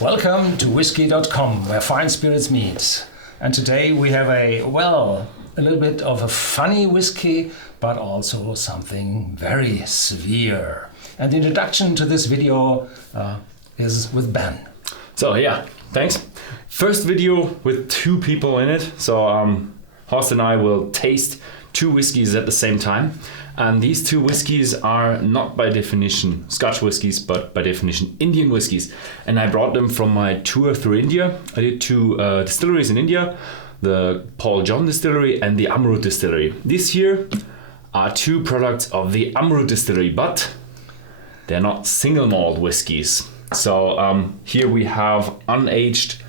Welcome to Whisky.com, where fine spirits meet. And today we have a little bit of a funny whiskey, but also something very severe. And the introduction to this video is with Ben. So yeah, thanks. First video with two people in it. So Horst and I will taste two whiskies at the same time. And these two whiskies are not by definition Scotch whiskies, but by definition Indian whiskies. And I brought them from my tour through India. I did two distilleries in India, the Paul John Distillery and the Amrut Distillery. These here are two products of the Amrut Distillery, but they're not single malt whiskies. So here we have unaged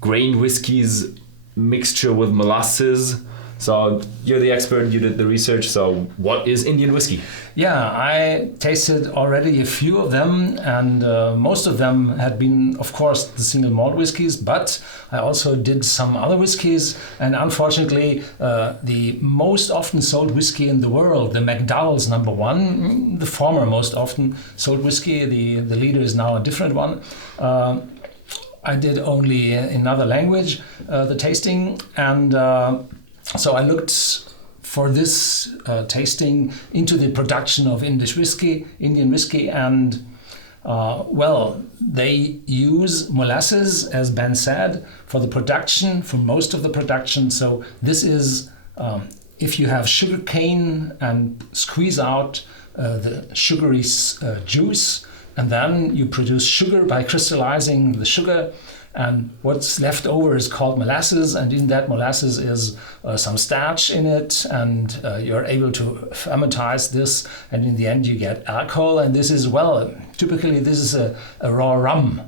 grain whiskies mixture with molasses. So you're the expert, you did the research, so what is Indian whiskey? Yeah, I tasted already a few of them, and most of them had been, of course, the single malt whiskies, but I also did some other whiskies, and unfortunately the most often sold whiskey in the world, the McDowell's #1, the former most often sold whiskey, the leader is now a different one. I did only in another language the tasting, and so I looked for this tasting into the production of Indian whiskey, and they use molasses, as Ben said, for the production, for most of the production. So this is, if you have sugar cane and squeeze out the sugary juice, and then you produce sugar by crystallizing the sugar. And what's left over is called molasses, and in that molasses is some starch in it, and you're able to fermentize this, and in the end you get alcohol, and this is, typically this is a raw rum.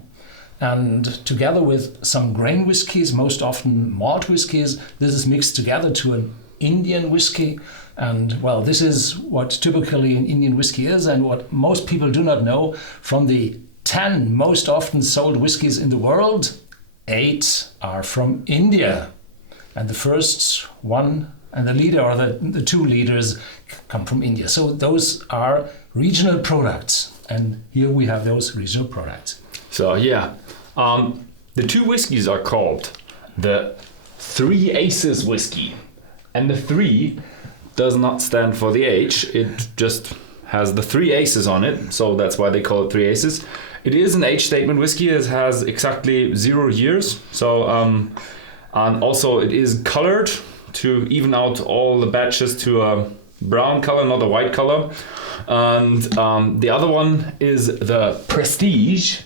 And together with some grain whiskies, most often malt whiskies, this is mixed together to an Indian whiskey. And this is what typically an Indian whiskey is, and what most people do not know. From the 10 most often sold whiskies in the world, 8 are from India. And the first one and the leader, or the two leaders, come from India. So those are regional products. And here we have those regional products. So yeah, the two whiskies are called the Three Aces whiskey. And the 3 does not stand for the H, it just has the 3 aces on it, so that's why they call it 3 aces. It is an age statement whiskey. It has exactly 0 years. So, and also it is colored to even out all the batches to a brown color, not a white color. And the other one is the Prestige,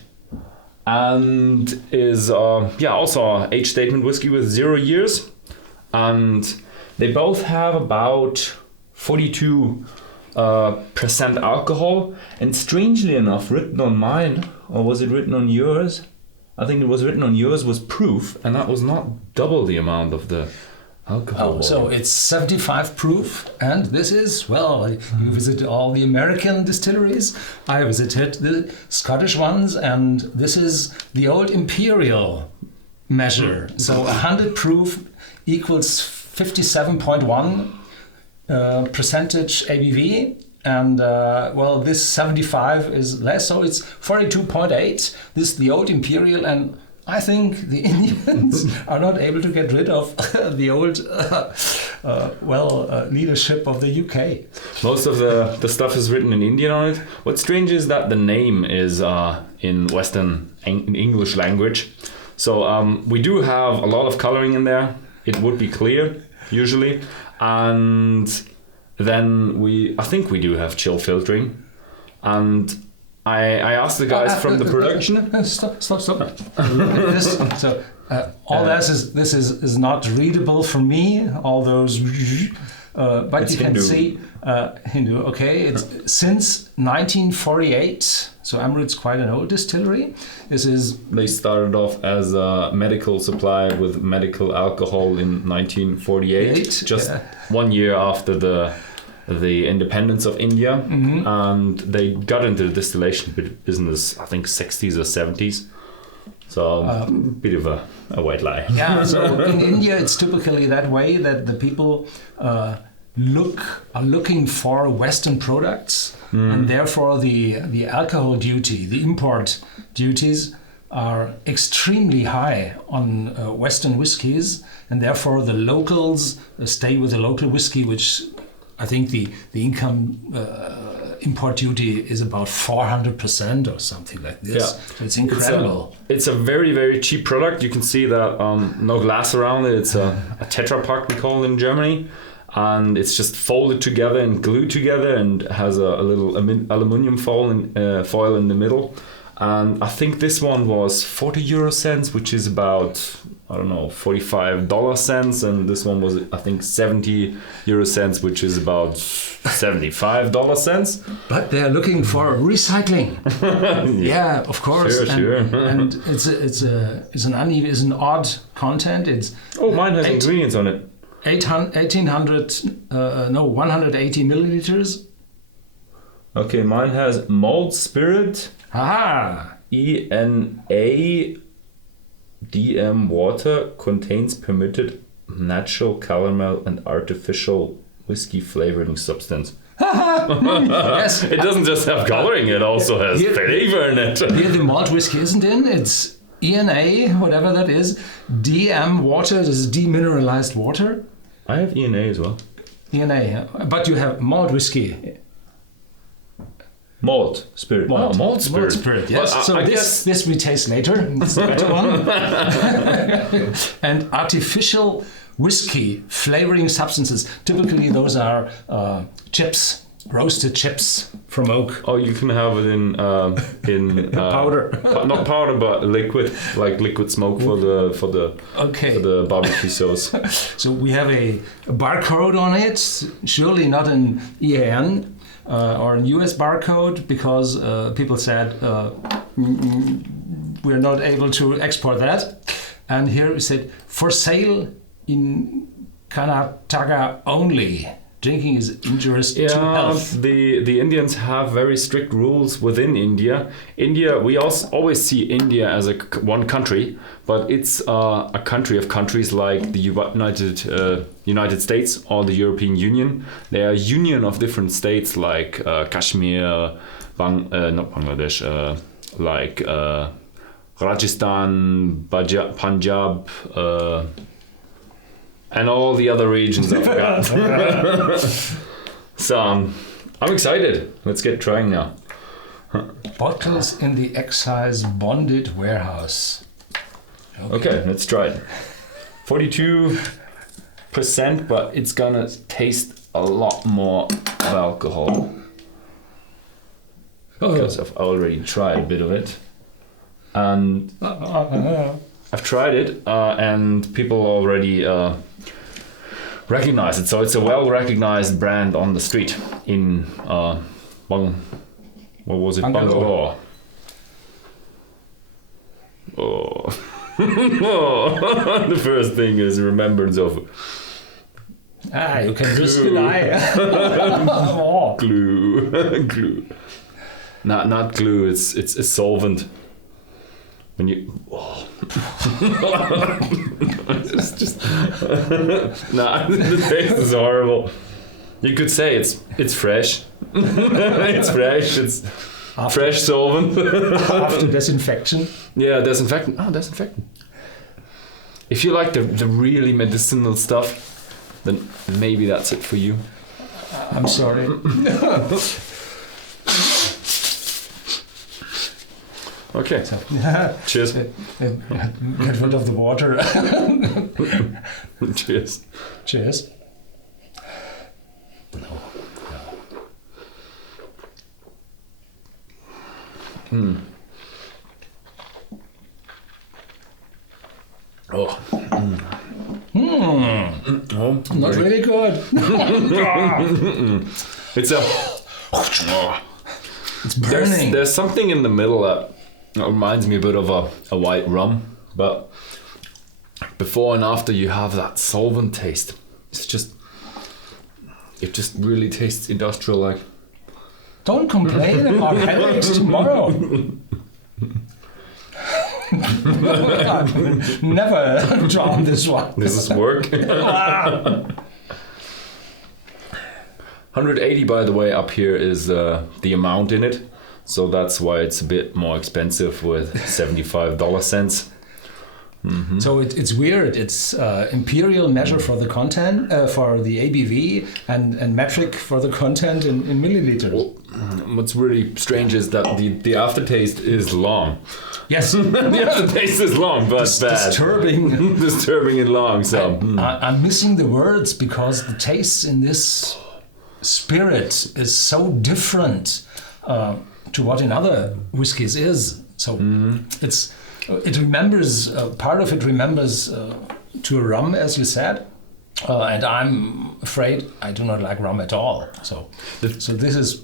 and is also an age statement whiskey with 0 years. And they both have about 42% alcohol, and strangely enough, written on mine, or was it written on yours? I think it was written on yours was proof, and that was not double the amount of the alcohol. Oh, so it's 75 proof, and this is, you visit all the American distilleries, I visited the Scottish ones, and this is the old imperial measure. So 100 proof equals 57.1 percentage ABV, and this 75 is less, so it's 42.8. This is the old imperial, and I think the Indians are not able to get rid of the old leadership of the UK. Most of the stuff is written in Indian on it. What's strange is that the name is in in English language. So we do have a lot of coloring in there. It would be clear usually, and then I think we do have chill filtering, and I asked the guys from the production. Stop. This is not readable for me. All those, but you can see Hindu. Okay, it's since 1948. So Amrut's quite an old distillery. They started off as a medical supply with medical alcohol in 1948, just 1 year after the independence of India, and they got into the distillation business, I think 60s or 70s. So a bit of a white lie. Yeah. So in India, it's typically that way, that the people are looking for Western products, and therefore the alcohol duty, the import duties, are extremely high on Western whiskies, and therefore the locals stay with the local whiskey, which I think the income import duty is about 400% or something like this. Yeah. So it's incredible. It's a very, very cheap product. You can see that no glass around it. It's a Tetra Pak, we call it in Germany. And it's just folded together and glued together and has a little aluminium foil in the middle. And I think this one was 40 euro cents, which is about, I don't know, 45 cents. And this one was, I think, 70 euro cents, which is about 75 cents. But they're looking for recycling. Yeah, of course. Sure. And it's an odd content. It's mine has ingredients on it. 180 milliliters. Okay, mine has malt spirit. Aha! ENA DM water contains permitted natural caramel and artificial whiskey flavoring substance. Yes. It doesn't just have coloring, it also has flavor in it. Here the malt whiskey isn't in, it's ENA, whatever that is. DM water, this is demineralized water. I have ENA as well. ENA, but you have malt whiskey. Malt spirit. Malt spirit. Malt spirit, yes. Well, so this we taste later. It's the better one. And artificial whiskey flavoring substances. Typically those are chips, roasted chips from oak. Oh, you can have it in Powder. Not powder, but liquid, like liquid smoke for the barbecue sauce. So we have a barcode on it, surely not an EAN or an US barcode, because people said we're not able to export that. And here we said, for sale in Karnataka only. Drinking is injurious to health. The Indians have very strict rules within India. We also always see India as one country, but it's a country of countries like the United States or the European Union. They are a union of different states like Kashmir, not Bangladesh, like Rajasthan, Punjab, and all the other regions I forgot. So I'm excited. Let's get trying now. Bottles in the excise bonded warehouse. Okay, let's try it. 42%, but it's gonna taste a lot more of alcohol. Because I've already tried a bit of it. And I've tried it, and people already recognize it. So it's a well-recognized brand on the street in Bangalore. Oh. The first thing is remembrance of you can just deny. glue. Not glue. It's a solvent. When you it's just the taste is horrible. You could say it's fresh. It's fresh. It's fresh solvent. After disinfection. Yeah, disinfectant. Oh, disinfectant. If you like the really medicinal stuff, then maybe that's it for you. I'm sorry. Okay. So, cheers. Get rid of the water. Cheers. Cheers. Mm. Oh. Mm. Oh. Not really good. It's burning. There's something in the middle that reminds me a bit of a white rum, but before and after you have that solvent taste. It just really tastes industrial like. Don't complain about headaches tomorrow. Never drown this one. This is work. 180, by the way, up here is the amount in it. So that's why it's a bit more expensive with $75 So it's weird. It's imperial measure for the content, for the ABV, and metric for the content in milliliters. Well, what's really strange is that the aftertaste is long. Yes, The aftertaste is long, but bad. Disturbing. Disturbing and long. So I'm missing the words because the taste in this spirit is so different to what in other whiskies is. So it remembers, part of it remembers to a rum, as you said, and I'm afraid I do not like rum at all. So this is...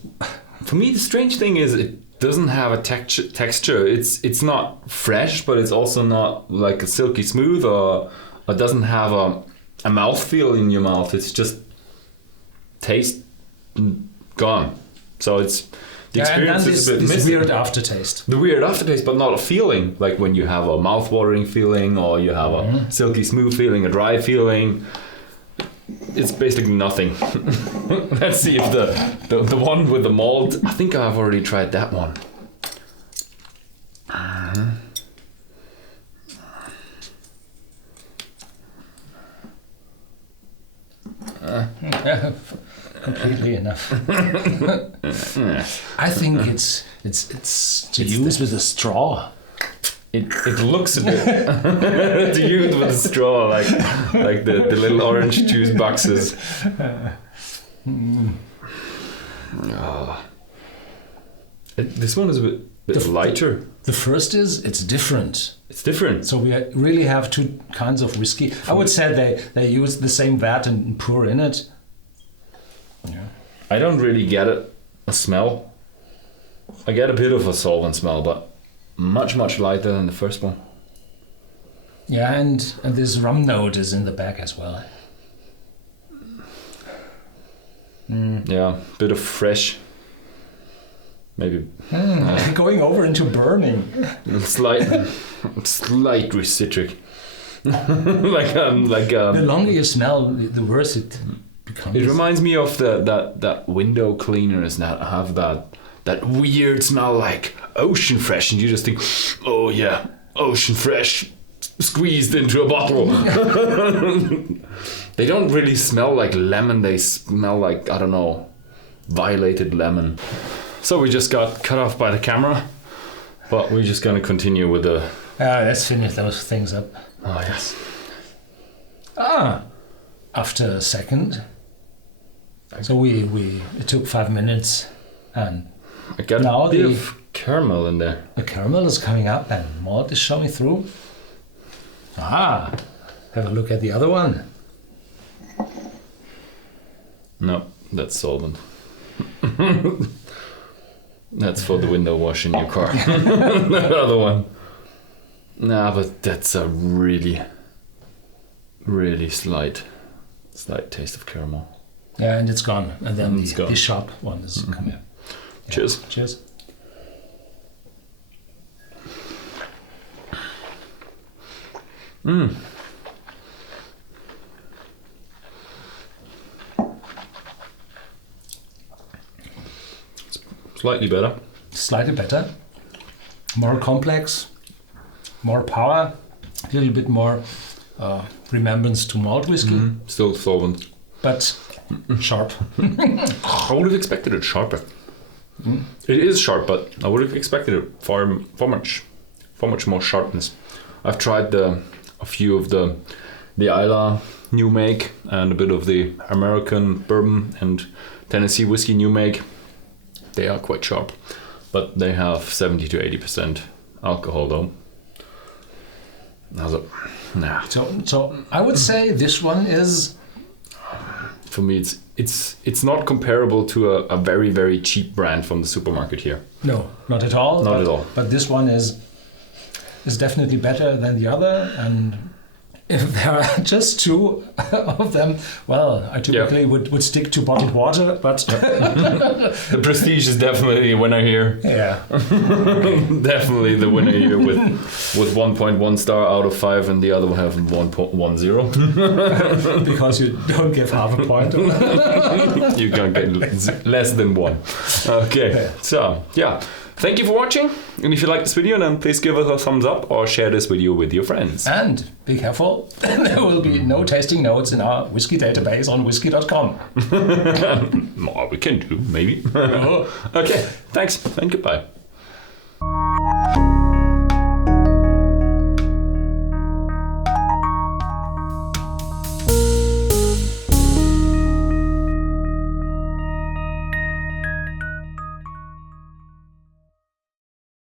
for me, the strange thing is it doesn't have a texture. It's not fresh, but it's also not like a silky smooth, or it doesn't have a mouthfeel in your mouth. It's just taste gone. So it's... the experience is a bit this missing. weird aftertaste. The weird aftertaste, but not a feeling. Like when you have a mouth-watering feeling, or you have a silky smooth feeling, a dry feeling. It's basically nothing. Let's see if the one with the malt. I think I've already tried that one. Completely enough. I think it's to use with a straw. It looks a bit to use with a straw, like the little orange juice boxes. Oh. This one is a bit lighter. The first is it's different. It's different. So we really have two kinds of whiskey. I would say they use the same vat and pour in it. Yeah. I don't really get a smell. I get a bit of a solvent smell, but much lighter than the first one. Yeah, and this rum note is in the back as well. Yeah, bit of fresh. Maybe Going over into burning. slight citric. The longer you smell, the worse it becomes. It reminds me of that window cleaners that have that weird smell like ocean fresh, and you just think, oh yeah, ocean fresh squeezed into a bottle. They don't really smell like lemon, they smell like, I don't know, violated lemon. So we just got cut off by the camera, but we're just gonna continue with the... Let's finish those things up. Oh yes. After a second. So it took 5 minutes, and I got now a bit of caramel in there. The caramel is coming up and malt is showing through. Have a look at the other one. No, that's solvent. That's for the window wash in your car. That other one. Nah, but that's a really slight taste of caramel. Yeah, and it's gone. And then It's gone. the sharp one is coming up. Yeah. Cheers. Cheers. Slightly better. Slightly better. More complex. More power. A little bit more remembrance to malt whiskey. Still solvent. But sharp. I would have expected it sharper. It is sharp, but I would have expected it far much more sharpness. I've tried a few of the Islay new make and a bit of the American bourbon and Tennessee whiskey new make. They are quite sharp, but they have 70 to 80% alcohol though. Nah. So I would say this one is... For me, it's not comparable to a very, very cheap brand from the supermarket here. No, not at all. Not at all. But this one is definitely better than the other, and if there are just two of them, well, I typically would stick to bottled water, but... The Prestige is definitely a winner here. Yeah. Definitely the winner here with 1.1 star out of 5, and the other one have 1.10. Because you don't give half a point. You can get less than 1. Okay, so yeah. Thank you for watching. And if you like this video, then please give us a thumbs up or share this video with your friends. And be careful, there will be no tasting notes in our whiskey database on Whisky.com. More we can do, maybe. Okay, thanks and goodbye.